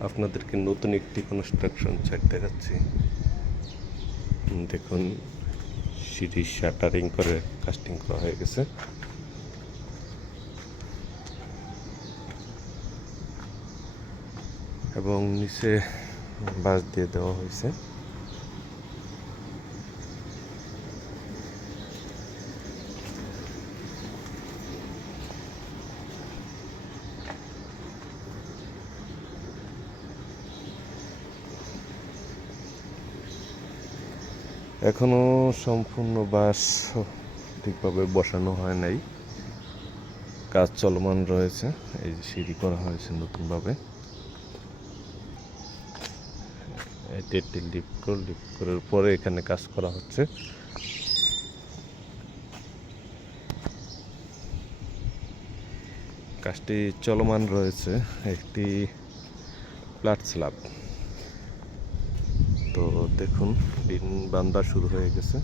আপনাদেরকে নতুন একটি কনস্ট্রাকশন সাইট দেখাচ্ছি। দেখুন, সিঁড়ি শাটারিং করে কাস্টিং করা হয়ে গেছে। এবং নিচে বাঁশ দিয়ে দেওয়া হয়েছে। এখনও সম্পূর্ণ বাস ঠিকভাবে বসানো হয় নাই। কাজ চলমান রয়েছে। এই যে সিঁড়ি করা হয়েছে নতুনভাবে। এটি লিফট করে, লিফট করার পরে এখানে কাজ করা হচ্ছে। কাজটি চলমান রয়েছে। একটি ফ্ল্যাট স্ল্যাব। তো দেখুন, দিন বান্দা শুরু হয়ে গেছে।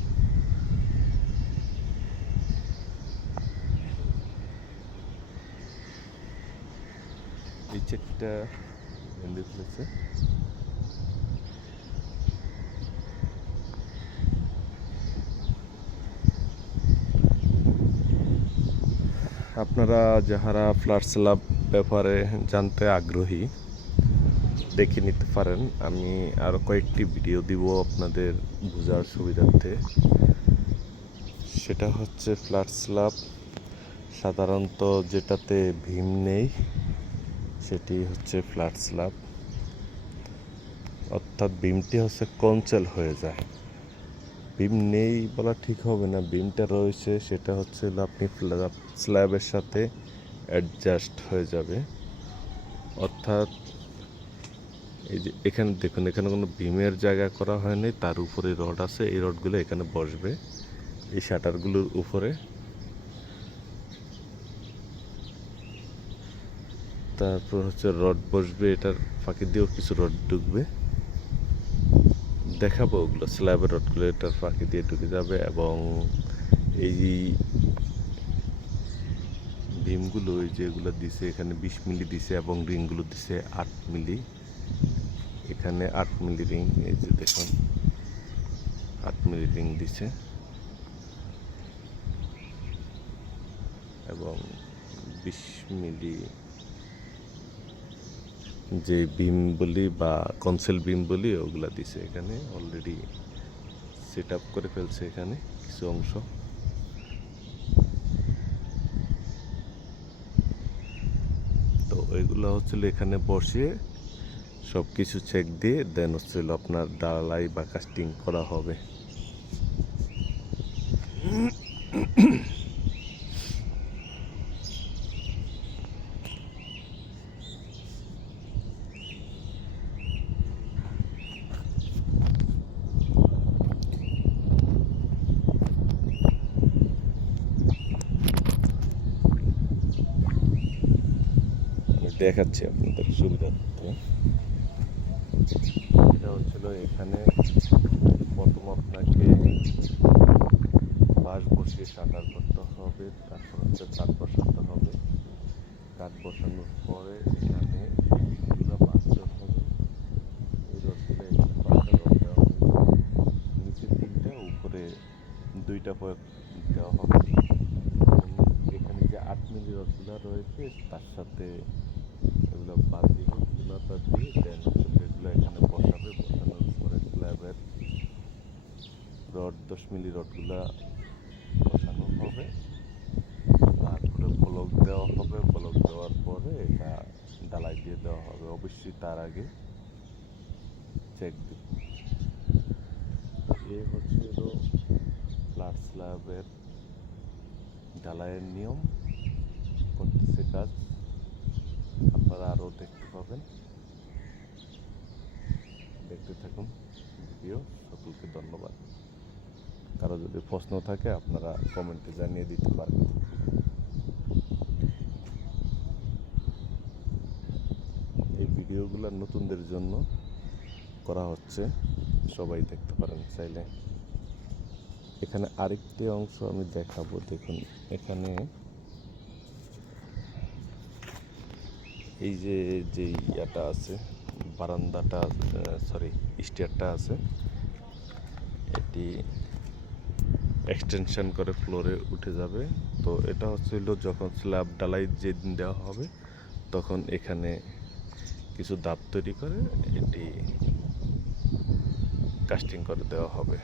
ফেলেছে। আপনারা যাহারা ফ্ল্যাট স্ল্যাব ব্যাপারে জানতে আগ্রহী দেখে নিতে পারেন। আমি আরও কয়েকটি ভিডিও দিব আপনাদের বোঝার সুবিধার্থে। সেটা হচ্ছে ফ্ল্যাট স্ল্যাব সাধারণত যেটাতে ভীম নেই, সেটি হচ্ছে ফ্ল্যাট স্ল্যাব অর্থাৎ বিমটি হচ্ছে কঞ্চেল হয়ে যায়। বিম নেই বলা ঠিক হবে না বিমটা রয়েছে, সেটা হচ্ছে আপনি স্ল্যাবের সাথে অ্যাডজাস্ট হয়ে যাবে। অর্থাৎ এই যে এখানে দেখুন, এখানে কোনো বিমের জায়গা করা হয়নি, তার উপরে রড আছে, এই রডগুলো এখানে বসবে, এই শাটারগুলোর উপরে। তারপর হচ্ছে রড বসবে, এটার ফাঁকি দিয়েও কিছু রড ঢুকবে। দেখাবো ওগুলো, স্ল্যাবের রডগুলো, এটার ফাঁকি দিয়ে ঢুকে যাবে এবং এই বিমগুলো এই যেগুলো দিছে, এখানে বিশ মিলি দিছে এবং রিংগুলো দিছে আট মিলি। এখানে আট মিলি রিং, এই যে দেখুন, আট মিলি রিং দিছে। এবং বিশ মিলি যে বিম বলি বা কনসেল বিম বলি ওগুলা দিছে এখানে অলরেডি সেট আপ করে ফেলছে এখানে কিছু অংশ। তো ওইগুলো হচ্ছিল এখানে বসিয়ে সব কিছু চেক দিয়ে দেন হচ্ছিল আপনার ডালাই বা কাস্টিং করা হবে। দেখাচ্ছি আপনাদের সুবিধার্থে। এটা হচ্ছিল এখানে প্রথম আপনাকে বাঁশ বসিয়ে শাটার করতে হবে, তারপর হচ্ছে কাঠ বসাতে হবে। কাঠ বসানোর পরে এখানে বাঁধতে হবে। এই দেওয়া হবে। নিচে তিনটা উপরে দুইটা পয়েন্ট দেওয়া হবে। এখানে যে আট মিলি রডগুলো রয়েছে, তার সাথে এগুলো বাদ দিয়ে দিয়ে দেন। এগুলো এখানে বসাবে, বসানোর পরে স্ল্যাবের রড দশ মিলি রডগুলা বসানো হবে। তারপরে ব্লক দেওয়া হবে ব্লক দেওয়ার পরে এটা ডালাই দিয়ে দেওয়া হবে। অবশ্যই তার আগে চেক দিব এ হচ্ছে ফ্ল্যাট স্ল্যাবের ঢালাইয়ের নিয়ম। করতেছে কাজ আপনারা আরও দেখতে পাবেন। দেখতে থাকুন। ভিডিও সকলকে ধন্যবাদ। কারও যদি প্রশ্ন থাকে, আপনারা কমেন্টে জানিয়ে দিতে পারেন এই ভিডিওগুলো নতুনদের জন্য করা হচ্ছে। সবাই দেখতে পারেন চাইলে। এখানে আরেকটি অংশ আমি দেখাবো। দেখুন, এখানে এই যে যে ইয়াটা আছে বারান্দাটা সরি স্টেয়ারটা আছে। এটি এক্সটেনশন করে ফ্লোরে উঠে যাবে। তো এটা হচ্ছিল যখন স্ল্যাব ডালাই যেদিন দেওয়া হবে, তখন এখানে কিছু দাব তৈরি করে এটি কাস্টিং করে দেওয়া হবে।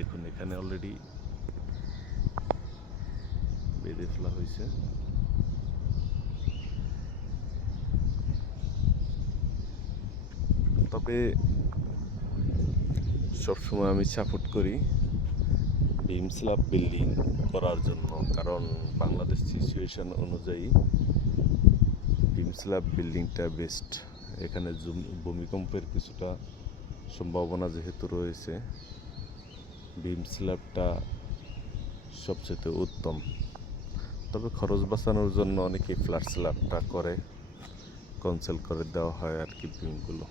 দেখুন, এখানে অলরেডি বেঁধে ফেলা হয়েছে। তবে সবসময় আমি সাপোর্ট করি বিম স্ল্যাব বিল্ডিং করার জন্য, কারণ বাংলাদেশ সিচুয়েশন অনুযায়ী বিম স্ল্যাব বিল্ডিংটা বেস্ট এখানে ভূমিকম্পের কিছুটা সম্ভাবনা যেহেতু রয়েছে বিম স্ল্যাবটা সবচেয়ে উত্তম। তবে খরচ বাঁচানোর জন্য অনেকেই ফ্ল্যাট স্ল্যাবটা করে, কনসেল করে দেওয়া হয় আর কি বিমগুলো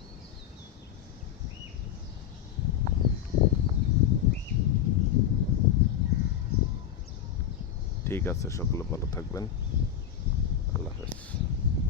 ঠিক আছে, সকলে ভালো থাকবেন। আল্লাহ হাফেজ।